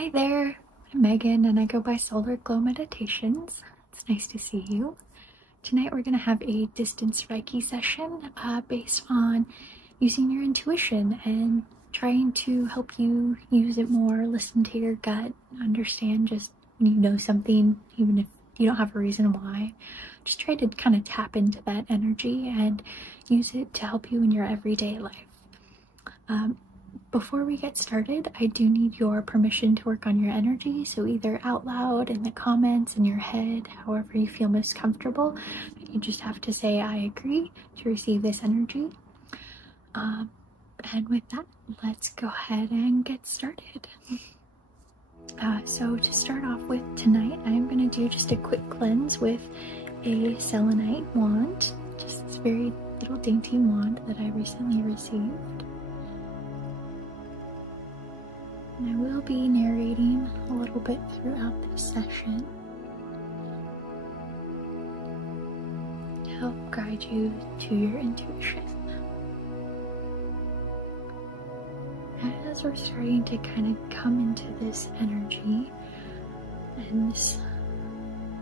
Hi there, I'm Megan and I go by Solar Glow Meditations. It's nice to see you. Tonight we're going to have a distance Reiki session based on using your intuition and trying to help you use it more, listen to your gut, understand just when you know something, even if you don't have a reason why. Just try to kind of tap into that energy and use it to help you in your everyday life. Before we get started, I do need your permission to work on your energy, so either out loud, in the comments, in your head, however you feel most comfortable. You just have to say, I agree to receive this energy. And with that, let's go ahead and get started. So to start off with tonight, I'm going to do just a quick cleanse with a selenite wand, just this very little dainty wand that I recently received. And I will be narrating a little bit throughout this session to help guide you to your intuition. As we're starting to kind of come into this energy and this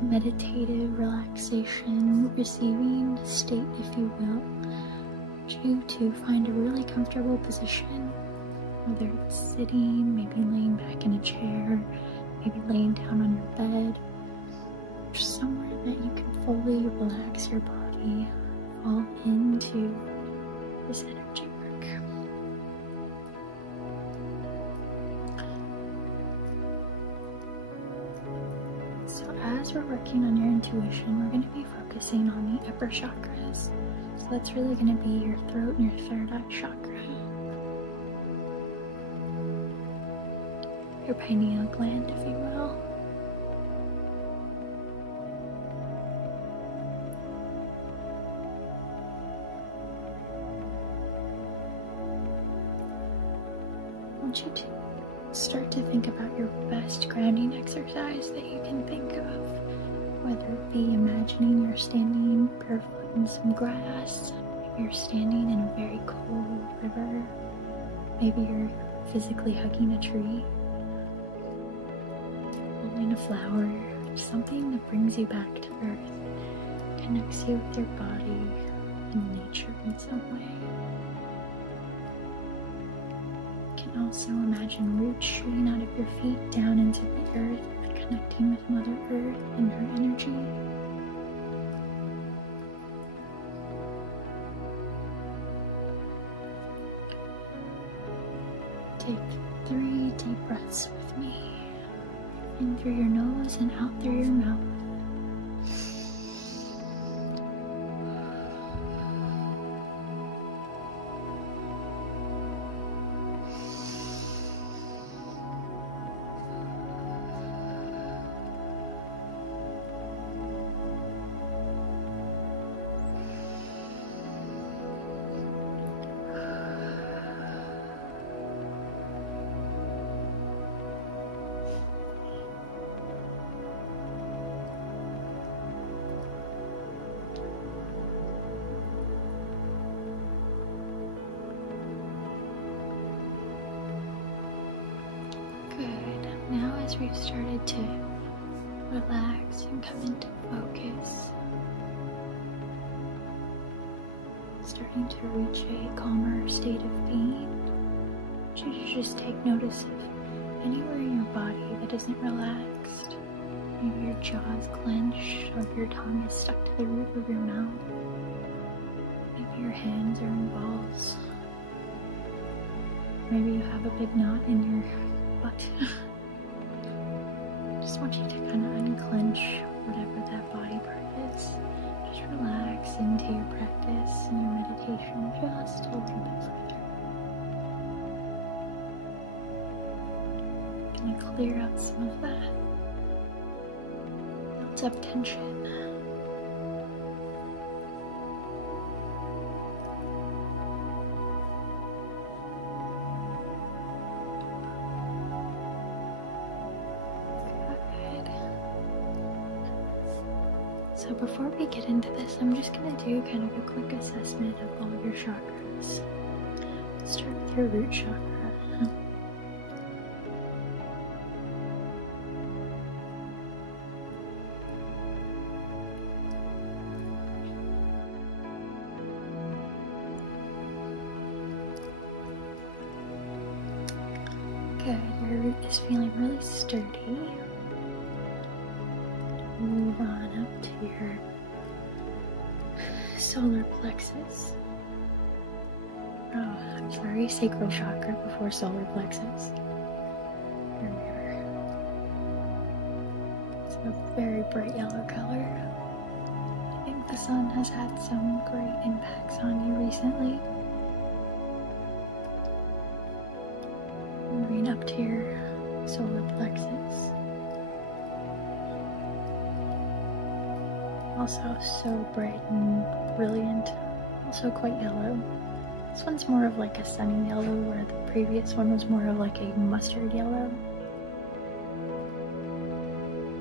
meditative relaxation, receiving state, if you will, I want you to find a really comfortable position. Whether it's sitting, maybe laying back in a chair, maybe laying down on your bed, or somewhere that you can fully relax your body, fall into this energy work. So as we're working on your intuition, we're going to be focusing on the upper chakras. So that's really going to be your throat and your third eye chakra. Your pineal gland, if you will. I want you to start to think about your best grounding exercise that you can think of, whether it be imagining you're standing barefoot in some grass, maybe you're standing in a very cold river, maybe you're physically hugging a tree, a flower, something that brings you back to earth, connects you with your body and nature in some way. You can also imagine roots shooting out of your feet down into the earth, connecting with Mother Earth and her energy. Take 3 deep breaths with me. In through your nose and out through your mouth. Now as we've started to relax and come into focus, starting to reach a calmer state of being, I want you to just take notice of anywhere in your body that isn't relaxed. Maybe your jaw is clenched or your tongue is stuck to the roof of your mouth. Maybe your hands are in balls. Maybe you have a big knot in your butt. Just want you to kind of unclench whatever that body part is. Just relax into your practice and your meditation just a little bit further. Gonna clear out some of that built up tension. So before we get into this, I'm just going to do kind of a quick assessment of all of your chakras. Let's start with your root chakra. Good, your root is feeling really sturdy. Move on up to your solar plexus. Oh, I'm sorry, sacral chakra before solar plexus. Here we are. It's a very bright yellow color. I think the sun has had some great impacts on you recently. Moving up to your solar plexus. Also so bright and brilliant, also quite yellow. This one's more of like a sunny yellow, where the previous one was more of like a mustard yellow.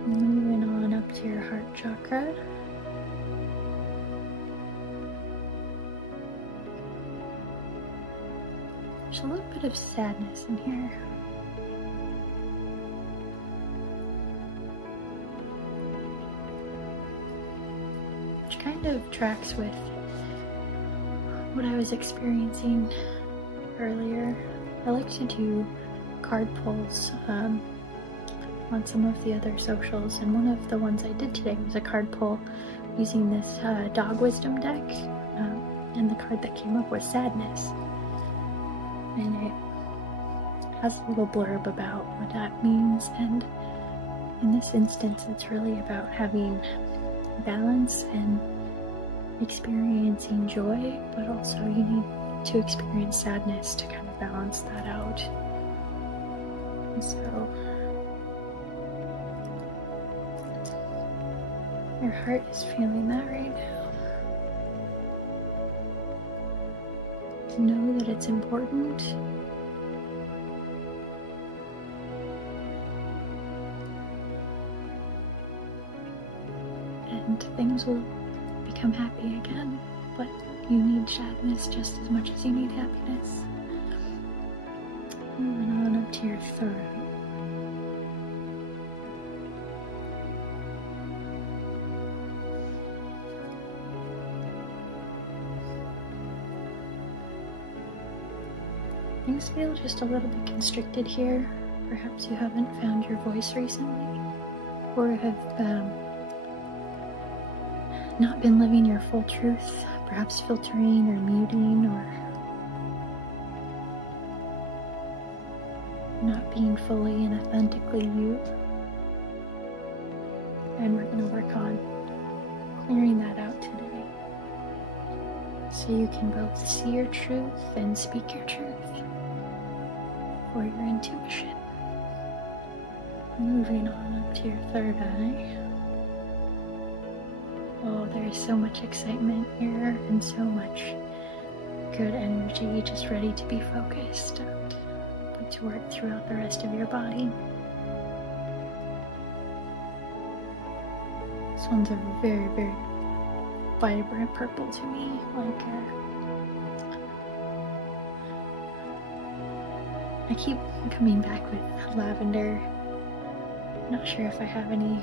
Moving on up to your heart chakra. There's a little bit of sadness in here. Which kind of tracks with what I was experiencing earlier. I like to do card pulls on some of the other socials, and one of the ones I did today was a card pull using this dog wisdom deck, and the card that came up was sadness, and it has a little blurb about what that means. And in this instance, it's really about having balance and experiencing joy, but also you need to experience sadness to kind of balance that out. And so your heart is feeling that right now. Know that it's important. And things will become happy again, but you need sadness just as much as you need happiness. Moving on up to your third. Things feel just a little bit constricted here. Perhaps you haven't found your voice recently, or have not been living your full truth, perhaps filtering or muting or not being fully and authentically you. And we're going to work on clearing that out today, so you can both see your truth and speak your truth for your intuition. Moving on up to your third eye. Oh, there is so much excitement here and so much good energy just ready to be focused and put to work throughout the rest of your body. This one's a very, very vibrant purple to me, like I keep coming back with lavender. Not sure if I have any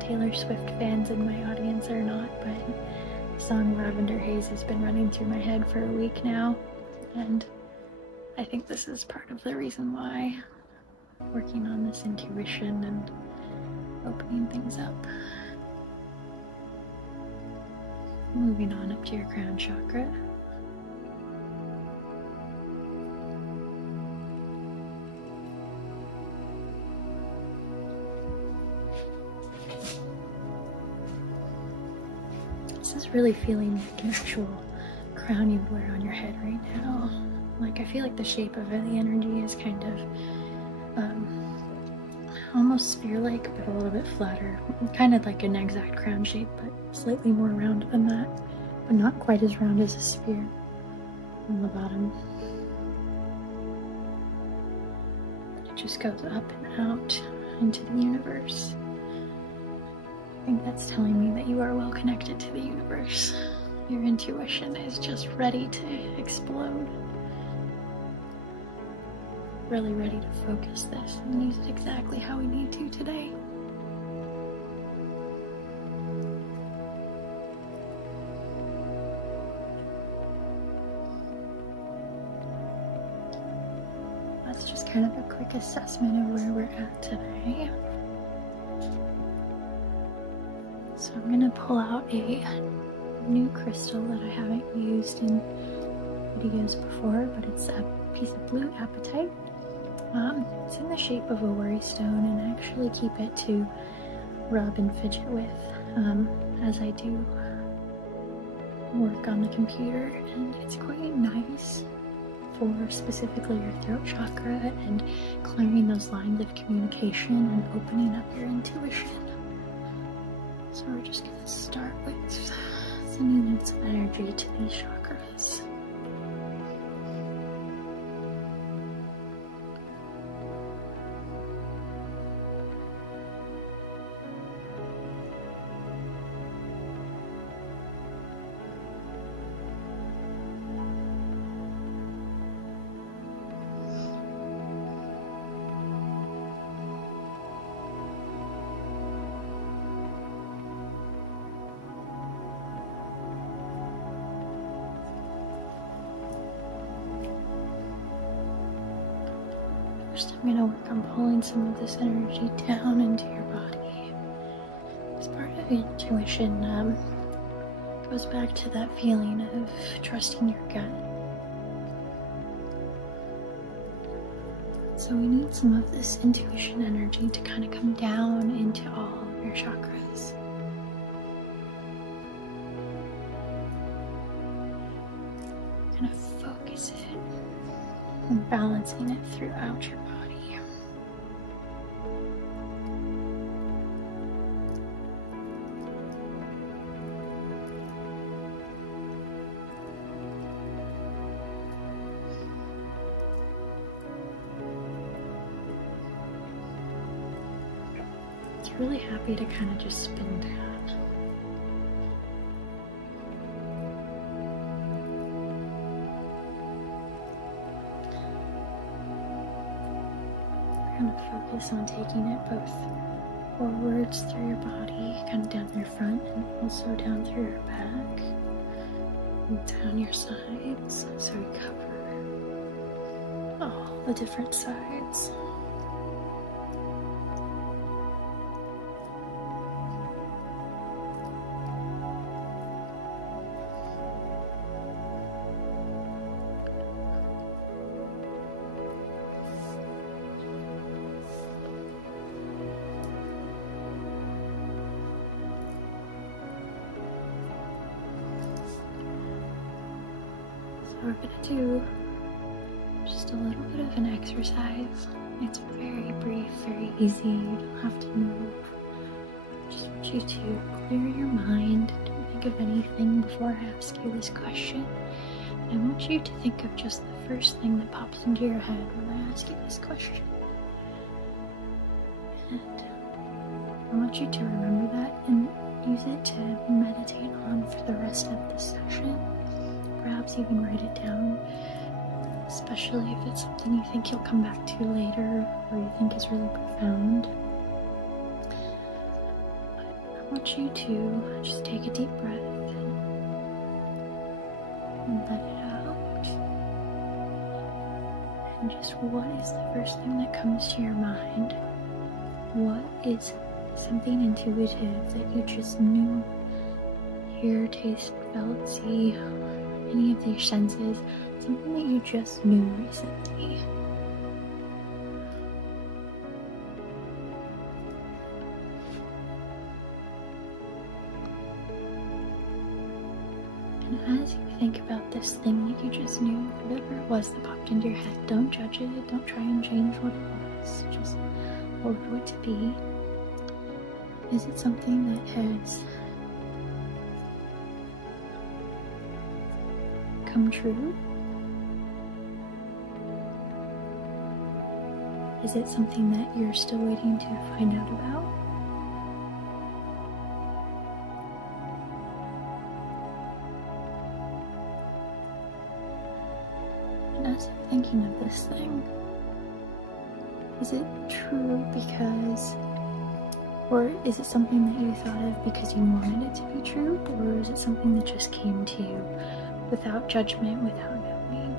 Taylor Swift fans in my audience or not, but the song Lavender Haze has been running through my head for a week now, and I think this is part of the reason why. Working on this intuition and opening things up. Moving on up to your crown chakra. This is really feeling like an actual crown you wear on your head right now. Like, I feel like the shape of it, the energy is kind of almost sphere-like, but a little bit flatter. Kind of like an exact crown shape, but slightly more round than that. But not quite as round as a sphere on the bottom. It just goes up and out into the universe. I think that's telling me that you are well connected to the universe. Your intuition is just ready to explode. Really ready to focus this and use it exactly how we need to today. Let's just kind of a quick assessment of where we're at today. So I'm going to pull out a new crystal that I haven't used in videos before, but it's a piece of blue apatite. It's in the shape of a worry stone, and I actually keep it to rub and fidget with as I do work on the computer, and it's quite nice for specifically your throat chakra and clearing those lines of communication and opening up your intuition. So we're just going to start with sending in some energy to these chakras. First, I'm going to work on pulling some of this energy down into your body. As part of intuition, goes back to that feeling of trusting your gut. So we need some of this intuition energy to kind of come down into all of your chakras. Kind of focus it and balancing it throughout your body. It's really happy to kind of just spin that. Kind of focus on taking it both forwards through your body, kind of down your front, and also down through your back, and down your sides, so we cover all the different sides. We're going to do just a little bit of an exercise. It's very brief, very easy. You don't have to move. Just want you to clear your mind. Don't think of anything before I ask you this question. I want you to think of just the first thing that pops into your head when I ask you this question. And I want you to remember that and use it to meditate on for the rest of this session. Perhaps even write it down, especially if it's something you think you'll come back to later or you think is really profound. I want you to just take a deep breath and let it out. And just what is the first thing that comes to your mind? What is something intuitive that you just knew? Hear, taste, felt, see, any of these senses, something that you just knew recently. And as you think about this thing that you just knew, whatever it was that popped into your head, don't judge it, don't try and change what it was, just allow it to be. Is it something that has come true? Is it something that you're still waiting to find out about? And as you're thinking of this thing, is it true because, or is it something that you thought of because you wanted it to be true, or is it something that just came to you without judgment, without knowing?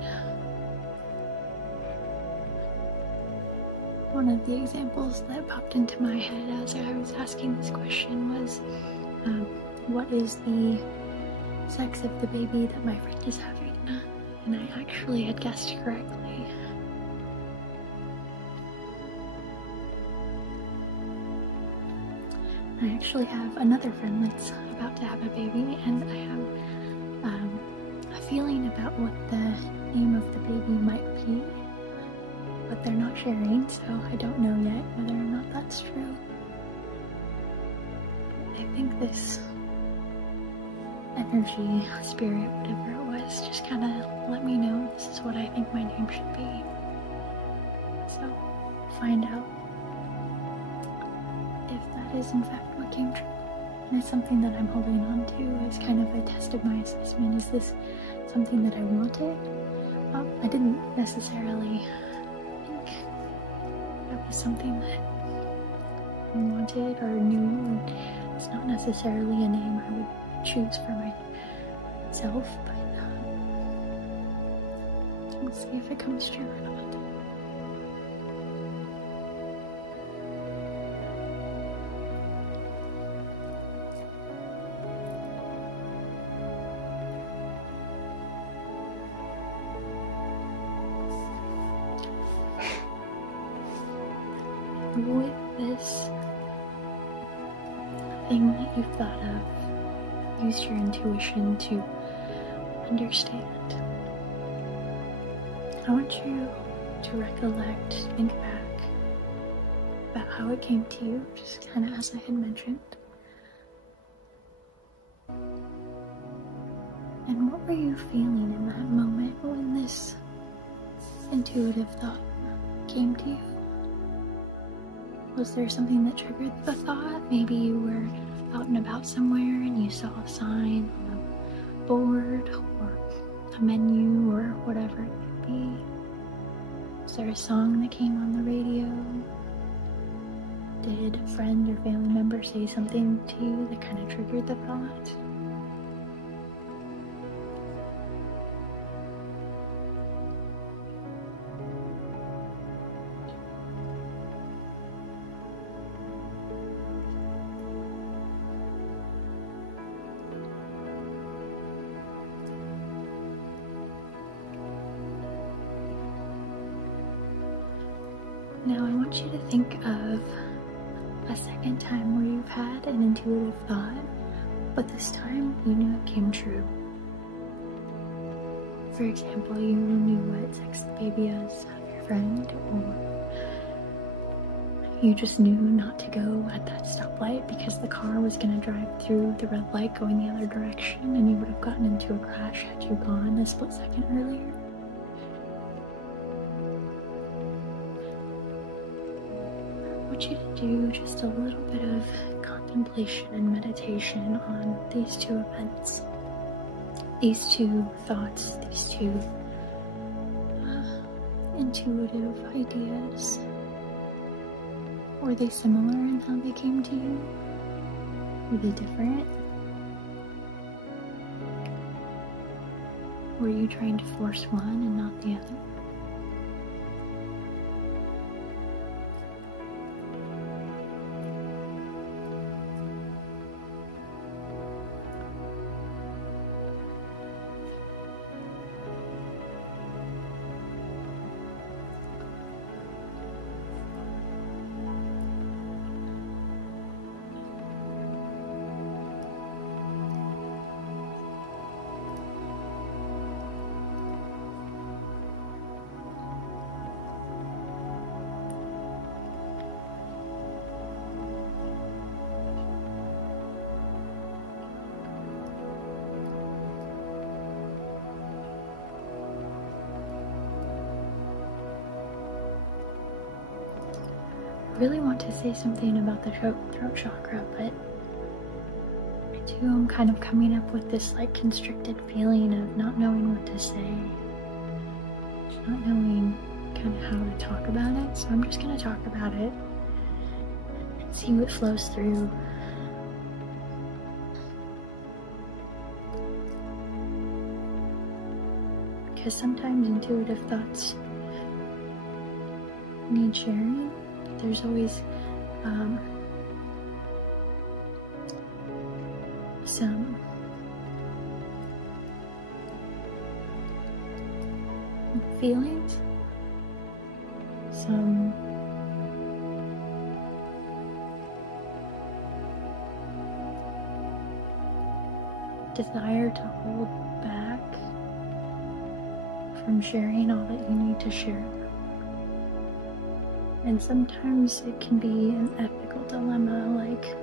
one of the examples that popped into my head as I was asking this question was, what is the sex of the baby that my friend is having? And I actually had guessed correctly. I actually have another friend that's about to have a baby, and I have a feeling about what the name of the baby might be, but they're not sharing, so I don't know yet whether or not that's true. I think this energy, spirit, whatever it was, just kind of let me know this is what I think my name should be. So, find out if that is in fact what came true. And it's something that I'm holding on to as kind of a test of my assessment. Is this something that I wanted? I didn't necessarily think that was something that I wanted or knew. It's not necessarily a name I would choose for myself, but we'll see if it comes true or not. With this thing that you've thought of, use your intuition to understand. I want you to recollect, think back about how it came to you, just kind of as I had mentioned. And what were you feeling in that moment when this intuitive thought came to you? Was there something that triggered the thought? Maybe you were out and about somewhere and you saw a sign on a board or a menu or whatever it might be. Was there a song that came on the radio? Did a friend or family member say something to you that kind of triggered the thought? Now I want you to think of a second time where you've had an intuitive thought, but this time you knew it came true. For example, you knew what sex the baby is of your friend, or you just knew not to go at that stoplight because the car was going to drive through the red light going the other direction and you would have gotten into a crash had you gone a split second earlier. I want you to do just a little bit of contemplation and meditation on these two events, these two thoughts, these two intuitive ideas. Were they similar in how they came to you? Were they different? Were you trying to force one and not the other? I really want to say something about the throat chakra, but I too am kind of coming up with this like constricted feeling of not knowing what to say, not knowing kind of how to talk about it, so I'm just going to talk about it and see what flows through. Because sometimes intuitive thoughts need sharing. there's always some feelings, some desire to hold back from sharing all that you need to share. And sometimes it can be an ethical dilemma, like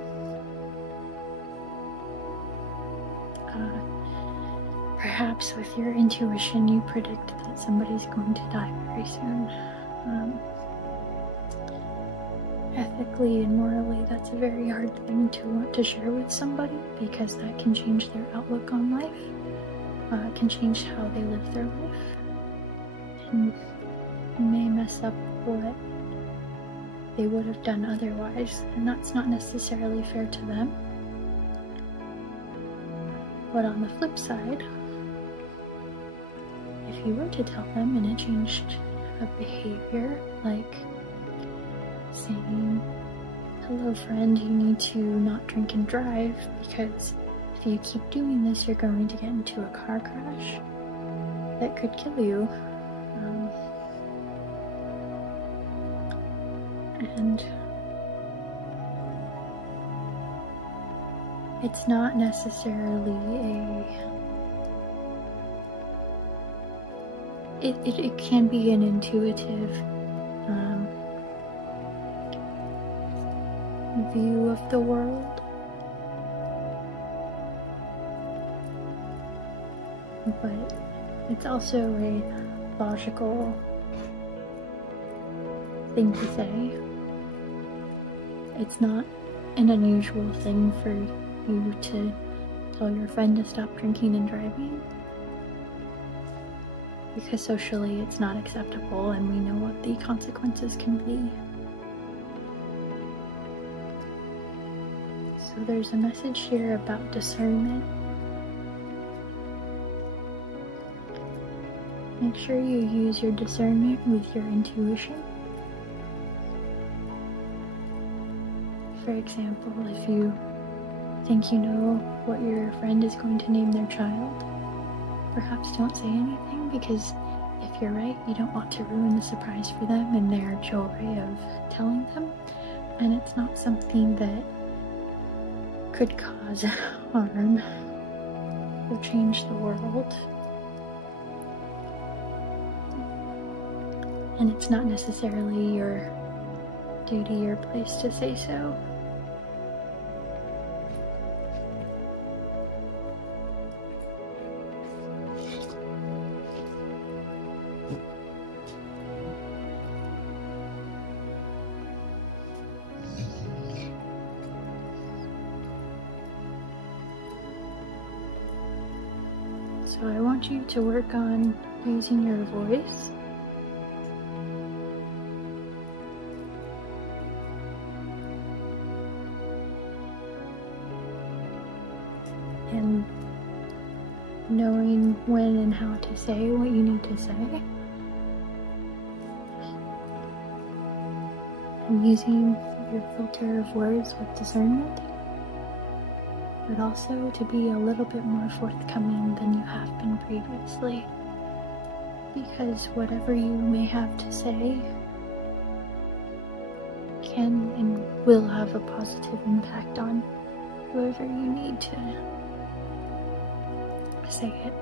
perhaps with your intuition you predict that somebody's going to die very soon. Ethically and morally, that's a very hard thing to want to share with somebody, because that can change their outlook on life, it can change how they live their life, and may mess up what they would have done otherwise, and that's not necessarily fair to them. But on the flip side, if you were to tell them and it changed a behavior, like saying, hello friend, you need to not drink and drive, because if you keep doing this you're going to get into a car crash that could kill you. And it's not necessarily it can be an intuitive view of the world, but it's also a logical thing to say. It's not an unusual thing for you to tell your friend to stop drinking and driving, because socially it's not acceptable and we know what the consequences can be. So there's a message here about discernment. Make sure you use your discernment with your intuition. For example, if you think you know what your friend is going to name their child, perhaps don't say anything, because if you're right, you don't want to ruin the surprise for them and their joy of telling them, and it's not something that could cause harm or change the world, and it's not necessarily your duty or place to say so. So I want you to work on using your voice. And knowing when and how to say what you need to say. And using your filter of words with discernment, but also to be a little bit more forthcoming than you have been previously, because whatever you may have to say can and will have a positive impact on whoever you need to say it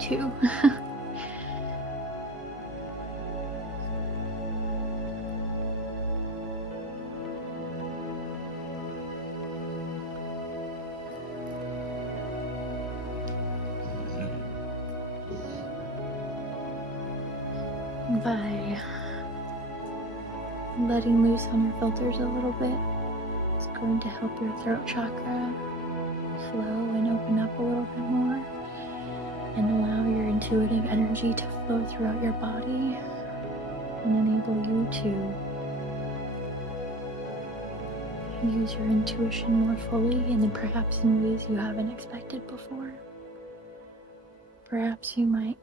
to. By letting loose on your filters a little bit, it's going to help your throat chakra flow and open up a little bit more, and allow your intuitive energy to flow throughout your body and enable you to use your intuition more fully, and then perhaps in ways you haven't expected before. Perhaps you might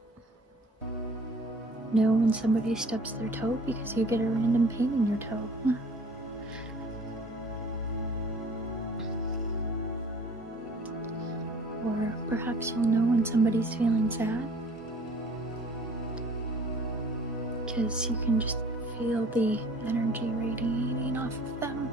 know when somebody stubs their toe because you get a random pain in your toe. Or perhaps you'll know when somebody's feeling sad, because you can just feel the energy radiating off of them.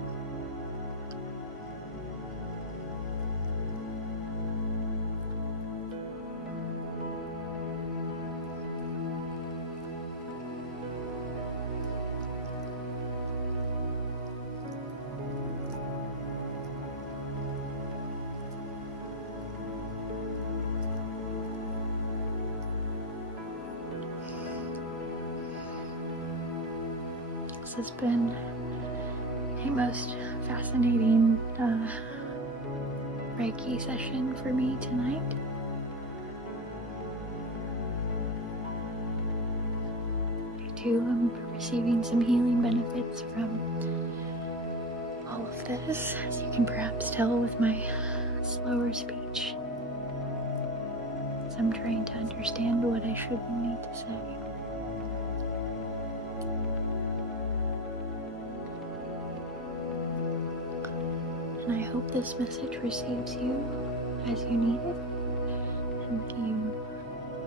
This has been a most fascinating Reiki session for me tonight. I too am receiving some healing benefits from all of this, as you can perhaps tell with my slower speech, as I'm trying to understand what I should and need to say. And I hope this message receives you as you need it, and you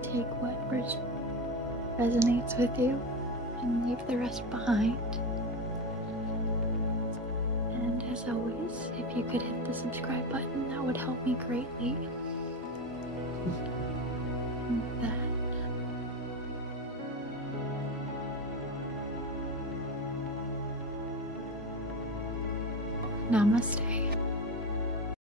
take what resonates with you and leave the rest behind. And as always, if you could hit the subscribe button, that would help me greatly. And with that, namaste.